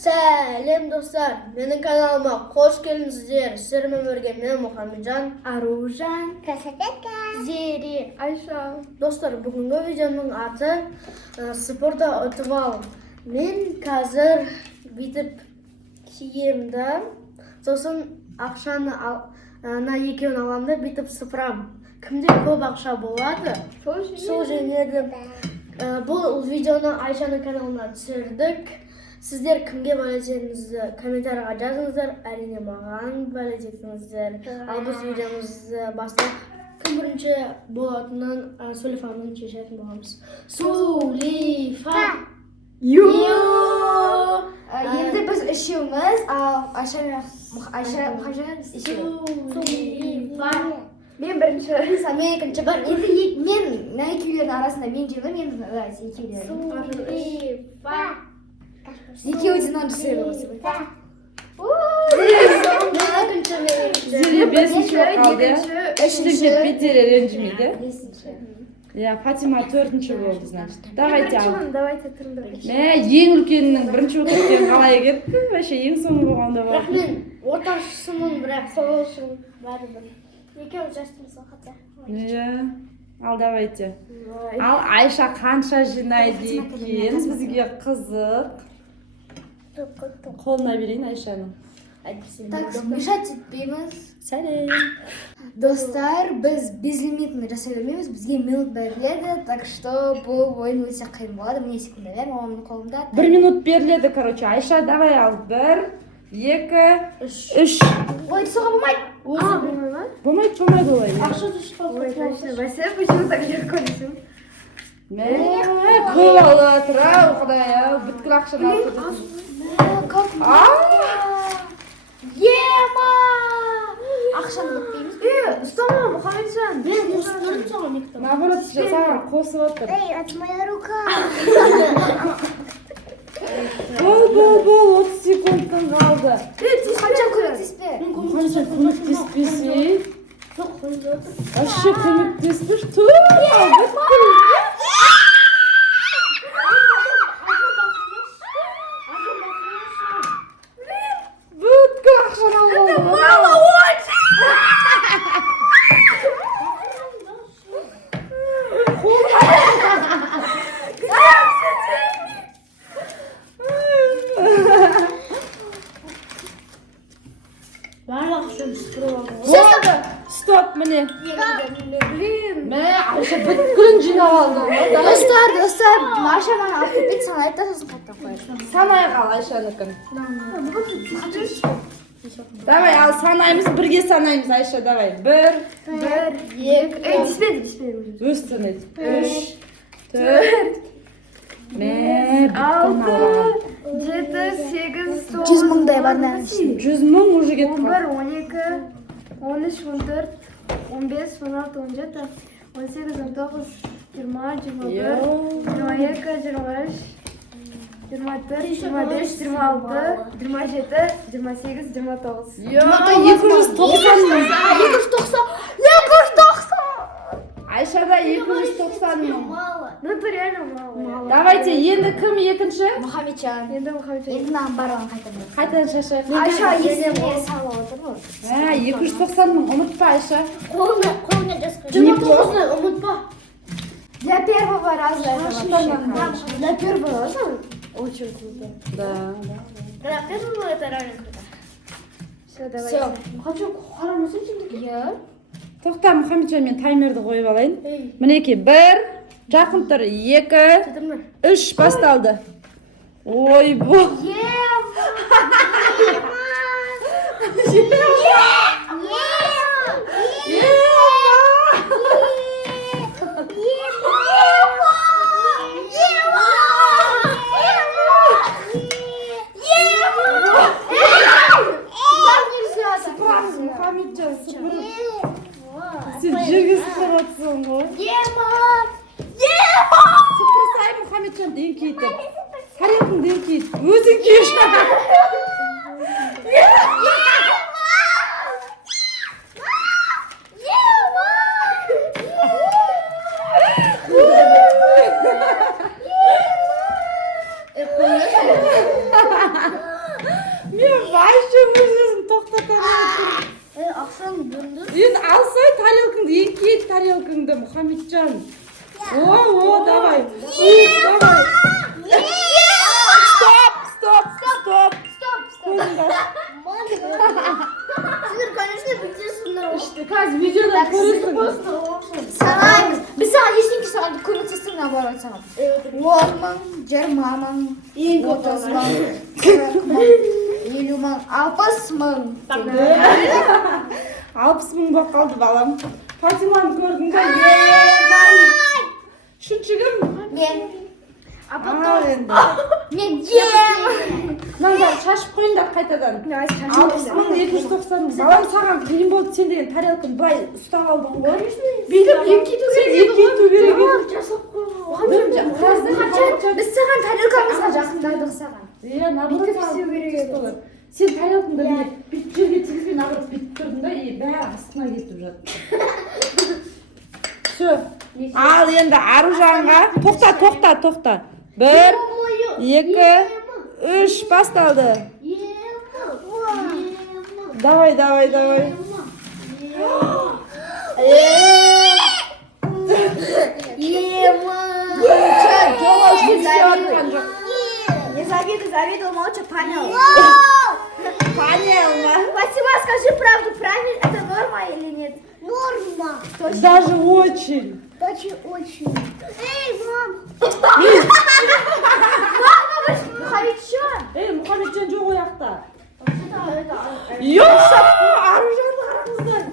Сәлем достар, менің каналыма қош келдіңіздер. Сіздермен бірге мен Мұхамеджан, Аружан, Красотка, Зери, Айша. Достар, бүгінгі видеоның аты Сыпыр Да Ұтып Ал. Мен қазір бүйтіп киемді, сосын ақшаны екеуін аламды, бүйтіп сыпырам. Кімде көп ақша болады? Сол жөнеді. Бұл видеоны Айшаның каналына түсірдік. Сіздер кімге бәлететіңізді комментарияға жазыңыздар, әрине маған бәлететіңіздер. Ал біз видеомызды бастап, кім бірінші болатынын Сулейфамен шешетін боламыз. Сулейфа! Енді біз үшеуміз, ал Айша Мұхамеджан Сулейфа! Мен бірінші. Мен екінші бар. Енді мен екеулердің арасында мен жүрдім, енді екеулер. Сулейфа! Екеуі нан жасайды осы. Зере бесінші қалды. Үштен кетпей Зере ренжімейді. Я Фатима төртінші болды, значит. Давайте ал. Давайте тұрыңдар. Ең үлкенінің бірінші болып кеткен қалай кетті? Вообще ең соңғы болғанда бар. Бірақ мен орташысымын, бірақ сол үшін бәрібір. екеуі жастымыз қата. Ал давайте. Ал Айша қанша жинайды екен? Бізге қызық. Қолына берейін Айшаның. Так, мешать етпейміз. Сәлем. Достар, біз безлимитный жасай бермейміз, бізге минут беріледі, так что бұл ойын өте қиын болады. Міне секунда бер, мамамның қолымда. 1 минут беріледі, короче. Айша, давай ал. 1, 2, 3. Ой, соға болмайды. Болмайды олай. Ақша түшіп Ой, точно, Вася, почему так легко десем? Көп алып тұр-ау, Құдай-ау. Бүткіл ақшаны алып кетеді. Как много! Ема! Ақшаны өтпейміз. ұстама, Мұхамеджан. Мен қосып көрдім саған некті. Наоборот, саған қосып отыр. Эй, это моя рука. Бол, 30 секундтың қалды. Қанша көмектеспе? Қанша көмектеспесе? Жоқ, қойды отыр. Вообще көмектеспеш? Бүткіл. Бүткіл ақшаны алып алды. Мама, Барлық ақшаны түшкіріп алды. Болды. Стоп, міне. Айша бүткілін жинап алды. Достар, Маша мана алып кетпейді, санайды да сосын қаттан қояды. Санай қал Айшаныкін. Давай, ал санаймыз, бірге санаймыз Айша, давай. 1, 2, диспей. өз санайды. 3, 4, 6, 7, 8, 9, 100 мыңдай бар нән ішінде. 100 мың уже кетті. 11, 12, 13, 14, 15, 16, 17, 18, 19, 20, 21, 22, 23, 24, 25, 26, 27, 28, 29. 290 мың. 290! Айшада 290 мың. Ну это реально мало. Давайте, енді кім екінші? Мұхамеджан. Енді Мұхамеджан. Енді маған барлығын қайтарып. Қайтадан шашайық. Айша есіне салып отыр ғой. 290 мың, ұмытпа Айша. Қолына жазып. 29-ны ұмытпа. Для первого раза это вообще. Для первого раза очень круто. Да. Для первого это реально круто. Все, давайте. Хочу қарамасын şimdi. Тоқта, Мұхамеджан, мен таймерді қойып алайын. Ей. Мінеке, 1, жақын тұр, 2, Жетімдер. 3 басталды. Ой, бұл. Мұхамеджан, сен жерге сыпырып атсың ғой. Сыпырсай Мұхамеджан, деңкейтіп. Қарекің деңкейт. Өзің кеш. Енді алсай тарелкаңды, еңкейт тарелкаңды, Мұхаммеджан. О, давай. Давай. Стоп. Сіздер, конечно, бүйтесіңдер. İşte қазір видеодан көресің. Санаймыз. Біз саған ештеңке саған көмектестік, наоборот саған. 10 мың, 20 мың, 30 мың, 40 мың, 50 мың, 60 мың. 60 мың болып қалды балам. Фатиманы көрдің бе? Үшінші кім? Мен. Ал енді. Мен ем. Мынандай шашып қойыңдар қайтадан. 60 мың, 290 мың. Балам саған қиын болды, сен деген тарелканы былай ұстап алдың ғой. Бүйтіп еңкейту керек. Біз саған тарелкамызға жақындадық саған. Иә, наоборот саған. Сен тарелкаңды бүйтіп жерге тигізбей, наоборот бүйтіп тұрдың да, бәрі астына кетіп жатыр. Все. Ал енді Аружанға. Тоқта. 1, 2, 3 басталды. Давай. Не завидовал, молча понял. Понял, Фатима, скажи правду, правильно, это норма или нет? Норма. Даже очень. Очень. Эй, мам. Мұхаммеджан. Мұхаммеджан жоқ ояқта. Жоқ, Аружанды қараңыздар.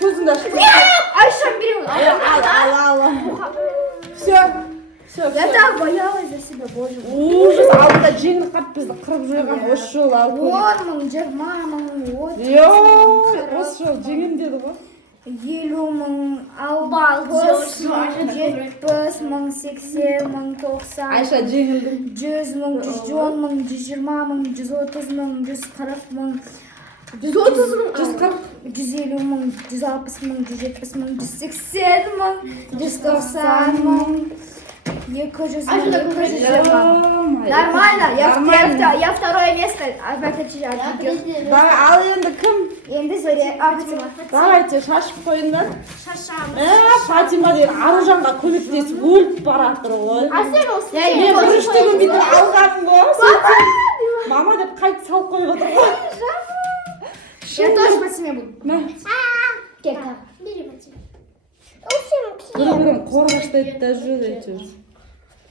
Көзіңді аш. Айшам беремін. Ал. Все. Я так боялась за себя, боже мой. Ужас, алдыда жеңіл қап бізді қырып жойған осы жол. 10 мың, 20 мың, 30 осы жол жеңем деді ғой. 50 мың, 60 мың, 70 мың, 80 мың, 90 Айша жеңілдің. 100 мың, 110 мың, 120 мың, 130 мың, 140 мың, 130 мың, 150 мың, 160 мың, 170 мың, 180 мың, 190 мың, 200 мың, 220 мың. Нормально, я второе место. Давай, ал енді кім? Енді Зоре, Фатима. Давайте, шашып қойыңдар. Шашамыз. Фатима деген Аружанға көмектесіп өліп баратыр ғой. Сен осы. Мен бірінші күн бүйтіп алғаным ғой. Мама деп қайтып салып қойып отыр ғой. Я тоже Фатиме буду. Бери, Фатима. Бір-бірін қорғаштайды да жүр әйтеуір.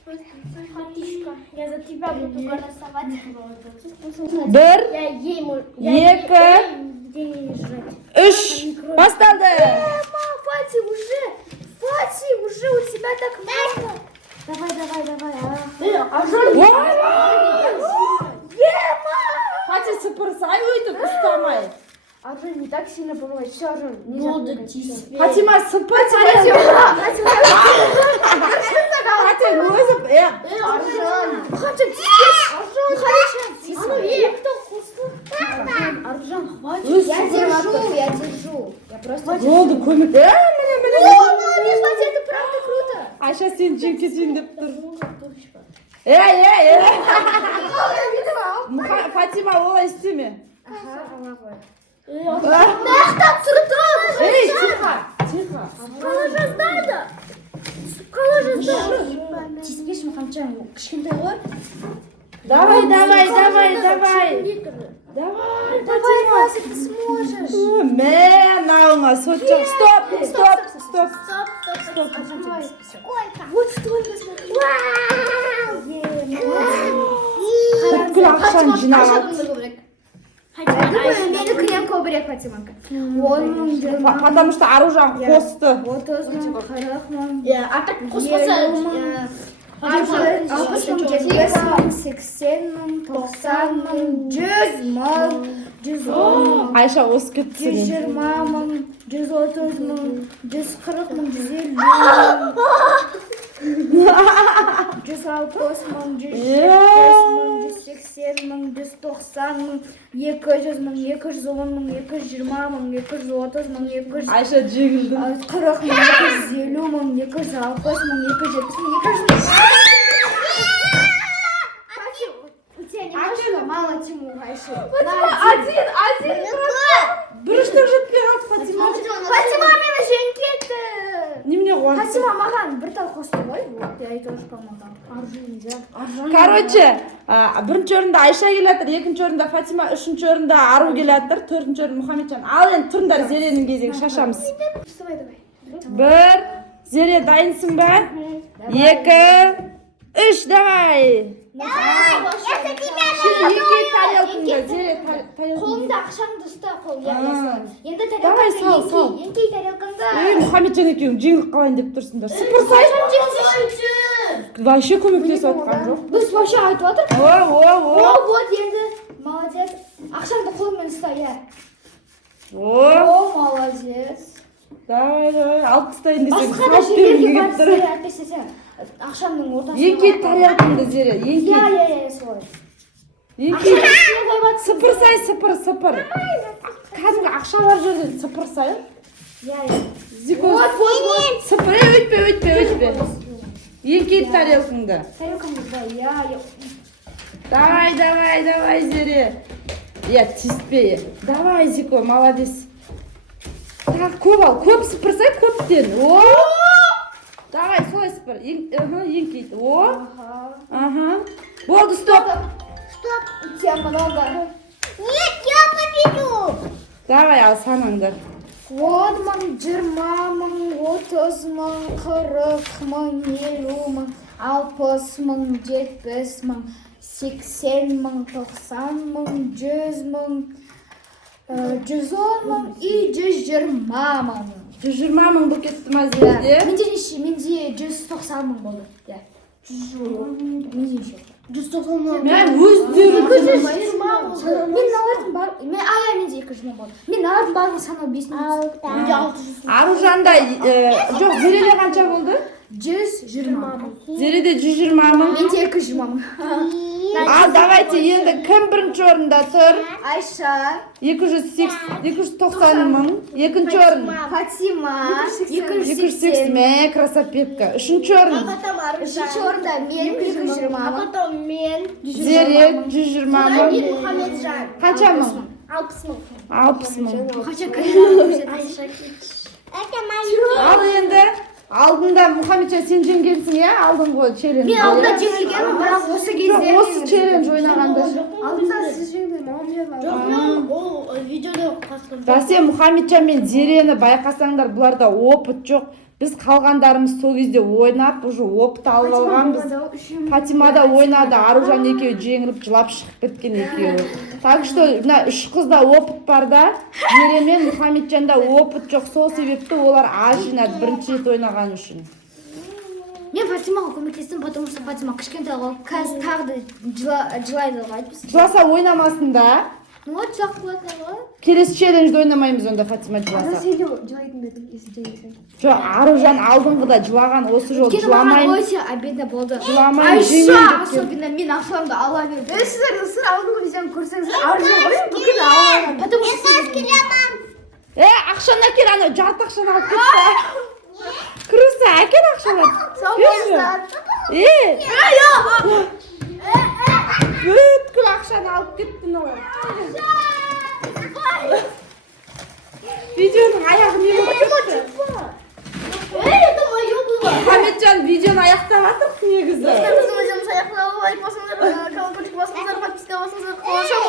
Фатишка, я за тебя буду голосовать. 1, Я ей могу. 2, Деньги жрать. 3 басталды. Фати, уже у тебя так много. Давай. Фати сыпырсай өйтіп ұстамай. Аржан не так сильно бывает. Все, Аржан, не Фатима сыпыр тарелку. Фати өзі. Аржан, хватит. Я держу. Я просто Болды көмек. Міне. молодец, Фати, это правда круто. Айша сен жең кетейін деп тұр. Фатима олай істеме. Эй, тихо. Положить надо. Тиіспеші Мұхаммеджан, кішкентай ғой. Давай. Давай, Фатима, ты сможешь. Мен ауыңа сотчақ. Стоп. Сколько? Вот столько, смотри. Бүткіл ақшаны жинаған. Я думаю, мені крем көбірек, Фатиманка. 10 мың, 20 мың, Потому что Аружан қосты. 30 мың, 40 мың, Артық қоспаса, 60 мың, 70 мың, 80 мың, 90 мың, 100 мың, 110 мың, Айша осы кетті. 120 мың, 130 мың, 140 мың, 150 мың, 160 мың, 170 мың, 180 мың, 190 мың, 200 мың, 210 мың, 220 мың, 230 мың, 240 Айша жеңілді. мың, 250 мың, 260 мың, 270 мың, 200 мың. У тебя немножко мало, Тимур, Айша. Один. Бір штук жетпей қалды Фатима. Фатима мені жеңіп кетті. Немене қуанды? Фатима маған бір тал қосты ғой. Вот, я тоже помогам. Аржуын. Короче, бірінші орында Айша келатыр, екінші орында Фатима, үшінші орында Ару келатыр, төртінші орында Мұхамеджан. Ал енді тұрыңдар Зеренің кезегі шашамыз. Бір, Зере дайынсың ба? Екі, үш, давай! Екі тарелкаңда, Зере тарелкаңда. Қолымда ақшаңды ұста, қол. Енді Давай, сал. тарелкаңда еңкей тарелкаңда. Мұхамеджан екеуің жеңіліп қалайын деп тұрсыңдар. Сыпыр сай. Вообще көмектесіп отқан жоқ. Біз вообще айтып отыр. О. Вот енді. Молодец. Ақшаңды қолымен ұста, я. О, Молодец. давай, алып тастайын десең. Басқа да жерлерге барып сіздер әйтпесе ақшамның ортасына. Еңкей тарелкаңда, Зере, еңкей. Я, солай. Еңкей. Сыпыр сай, сыпыр. Кәдімгі ақша бар жерден сыпыр сай. Зикоз. Сыпыр, өйтпе. Еңкей тарелкаңда. Тарелкаңда, я. Давай, Зере. Я тиіспе. Давай, Зико, молодец. Так, көп ал, көп сыпыр сай, көптен. О! Давай, солай сыпыр. Еңкейді. О! Ага. Болды, стоп. У тебя много. Нет, я победю. Давай, ал санаңдар. 10 мың, 20 мың, 30 мың, 40 мың, 50 мың, 60 мың, 70 мың, 80 мың, 90 мың, 100 мың, 110 мың и 120 мың. 120 мың бұл кетті ма Зереде? Менде 190 мың болды. Менде еще. 190 мың. Мен өздері. Мен алардың бар. Менде 200 мың болды. Мен алардың барын санау 5 минут. Менде 600 мың. Аружанда, жоқ, Зереде қанша болды? 120 мың. Зереде 120 мың. Менде 220 мың. Ал, давайте, енді кім бірінші орында тұр? Айша, 290 мың. Екінші орын. Фатима, 280 мың, красавпетка. Үшінші орын. Үшінші орында мен 220 мың. Потом мен. Зере 120 мың. Мұхамеджан. Қанша мың? 60 мың. 60 мың. Қанша көрсетесің? Это мое. Ал енді алдында Мұхамеджан сен жеңгенсің, иә? Алдың ғой челлендж. Мен алдында жеңілгенмін, бірақ осы кезде Осы челлендж ойнағанда. алдында сіз жеңдіңіз, мамам жеңді. Жоқ, мен ол видеода қатысқан. Бәсе Мұхамеджан мен Зерені байқасаңдар, бұларда опыт жоқ. Біз қалғандарымыз сол кезде ойнап, уже опыт алып алғанбыз. Фатимада ойнады, Аружан екеуі жеңіліп жылап шығып кеткен екеуі. Так что, мына үш қызда опыт бар да, Зере мен Мұхамеджанда опыт жоқ. Сол себепті олар аз жинады бірінші рет ойнаған үшін. Мен Фатимаға көмектестім, потому что Фатима кішкентай ғой. Қазір тағы да жылайды ғой айтпыз. Жыласа ойнамасын да. Вот жылап қылатын ғой. Келесі челленджді ойнамаймыз онда Фатима жыласа. Сен де жылайтын бедің, если жеңсең. Жоқ, Аружан алдыңғыда жылаған, осы жол Маған жыламаймын. өте обидно болды. Жыламаймын, Айша, жеңілдік. особенно мен ақшамды ала бердім. Сіздердің сын алдыңғы видеоны көрсеңіздер, Аружан ғой, бүкіл ала. Потому что сіздер Ақшаны әкел, ана жарты ақшаны алып кетті. Круса, әкел ақшаны. Бүткіл ақшаны алып кеттің ол. Видеоның аяғы не болып кетті? Это мое было. Мұхамеджан видеоны аяқтап жатыр негізі. Біздің өзіміз аяқтап лайк басыңыздар, колокольчик басыңыздар, подписка басыңыздар, қоңырау